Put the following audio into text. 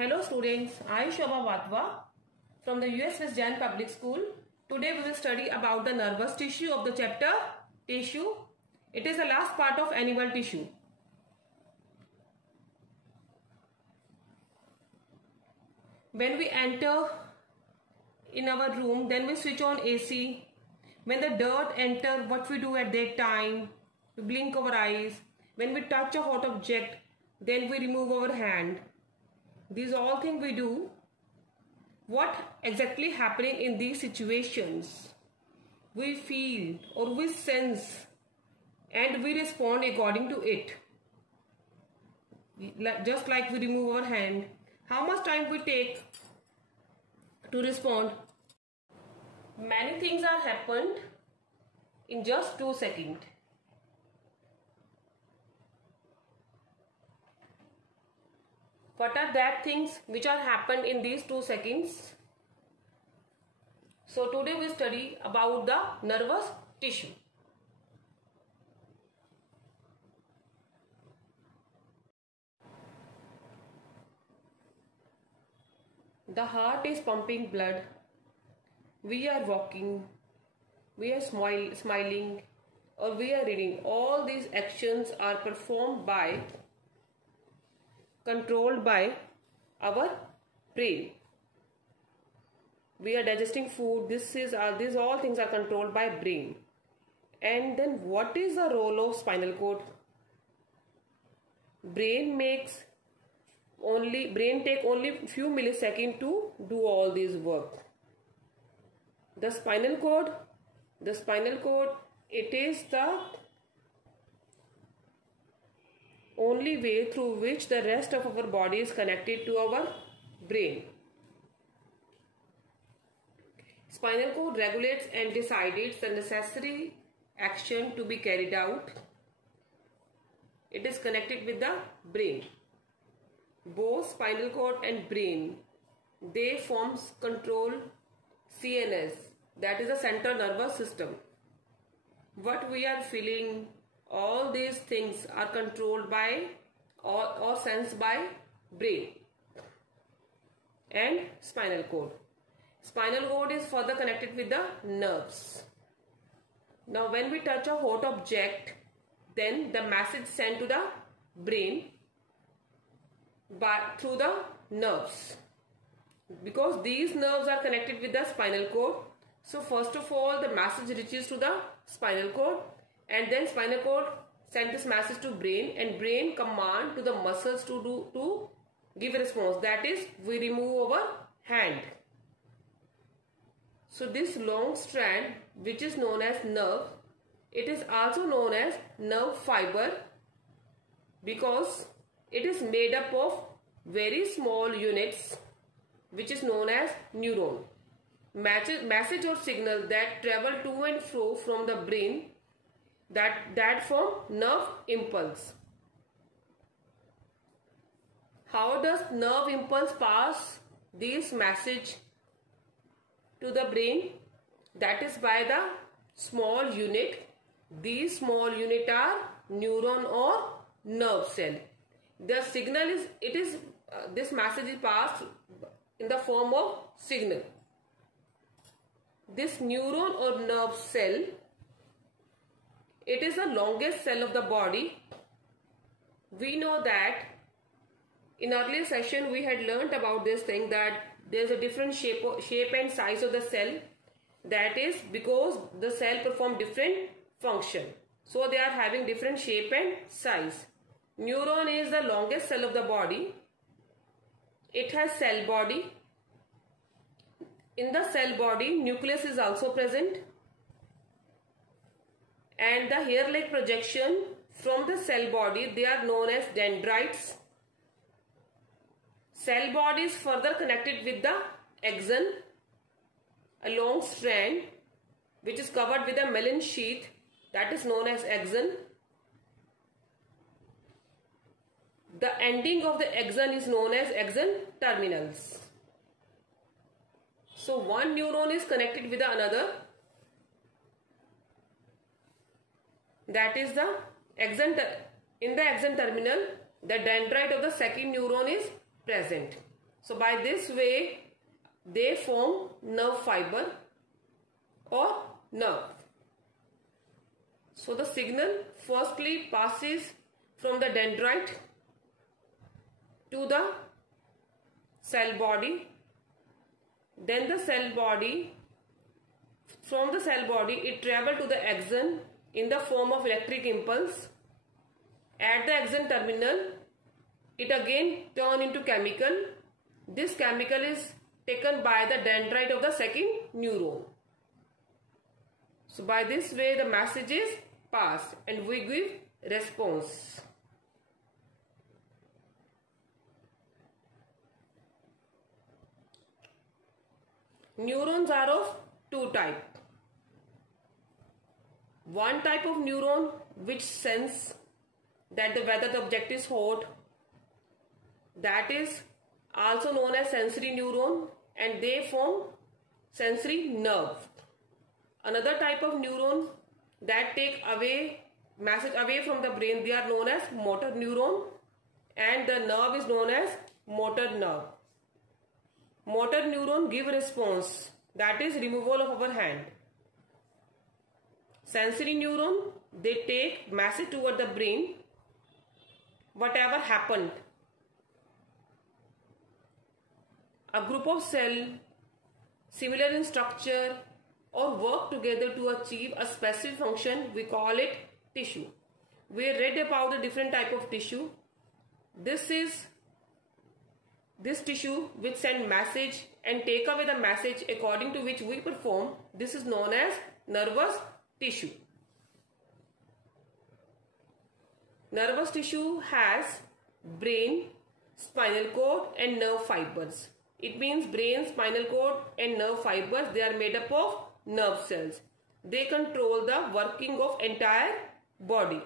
Hello students, I Shobha Vatwa from the US West Jain Public School. Today we will study about the nervous tissue of the chapter Tissue. It is the last part of animal tissue. When we enter in our room, then we switch on AC. When the dirt enter, what we do at that time? We blink our eyes. When we touch a hot object, then we remove our hand. These all things we do. What exactly happening in these situations? We feel or we sense and we respond according to it. Just like we remove our hand. How much time we take to respond? Many things are happened in just 2 seconds. What are that things which are happened in these 2 seconds? So today we study about the nervous tissue. The heart is pumping blood. We are walking. We are smiling, or we are reading. All these actions are performed by, controlled by our brain. We are digesting food. These all things are controlled by brain. And then what is the role of spinal cord? Brain take only few milliseconds to do all this work. The spinal cord, it is the only way through which the rest of our body is connected to our brain. Spinal cord regulates and decides the necessary action to be carried out. It is connected with the brain. Both spinal cord and brain, they forms control CNS, that is the central nervous system. What we are feeling, all these things are controlled by or sensed by brain and spinal cord. Spinal cord is further connected with the nerves. Now when we touch a hot object, then the message sent to the brain through the nerves, because these nerves are connected with the spinal cord. So first of all, the message reaches to the spinal cord, and then spinal cord send this message to brain, and brain command to the muscles to give a response. That is, we remove our hand. So this long strand, which is known as nerve, it is also known as nerve fiber, because it is made up of very small units, which is known as neuron. Message or signal that travel to and fro from the brain, that form nerve impulse. How does nerve impulse pass this message to the brain? That is by the small unit. These small unit are neuron or nerve cell. The signal is, this message is passed in the form of signal. This neuron or nerve cell, it is the longest cell of the body. We know that in earlier session we had learnt about this thing, that there is a different shape and size of the cell. That is because the cell perform different function. So they are having different shape and size. Neuron is the longest cell of the body. It has cell body. In the cell body, nucleus is also present. And the hair-like projection from the cell body, they are known as dendrites. Cell body is further connected with the axon, a long strand which is covered with a myelin sheath, that is known as axon. The ending of the axon is known as axon terminals. So one neuron is connected with another, that is the axon. In the axon terminal, the dendrite of the second neuron is present. So by this way they form nerve fiber or nerve. So the signal firstly passes from the dendrite to the cell body, then the cell body, from the cell body it travels to the axon in the form of electric impulse. At the axon terminal it again turns into chemical. This chemical is taken by the dendrite of the second neuron. So by this way the message is passed and we give response. Neurons are of two types. One type of neuron which sense that whether the object is hot, that is also known as sensory neuron, and they form sensory nerve. Another type of neuron that take message away from the brain, they are known as motor neuron, and the nerve is known as motor nerve. Motor neuron give response, that is removal of our hand. Sensory neuron, they take message toward the brain, whatever happened. A group of cells similar in structure or work together to achieve a specific function, we call it tissue. We read about the different type of tissue. This is this tissue which send message and take away the message according to which we perform. This is known as nervous tissue. Nervous tissue has brain, spinal cord and nerve fibers. It means brain, spinal cord and nerve fibers, they are made up of nerve cells. They control the working of entire body.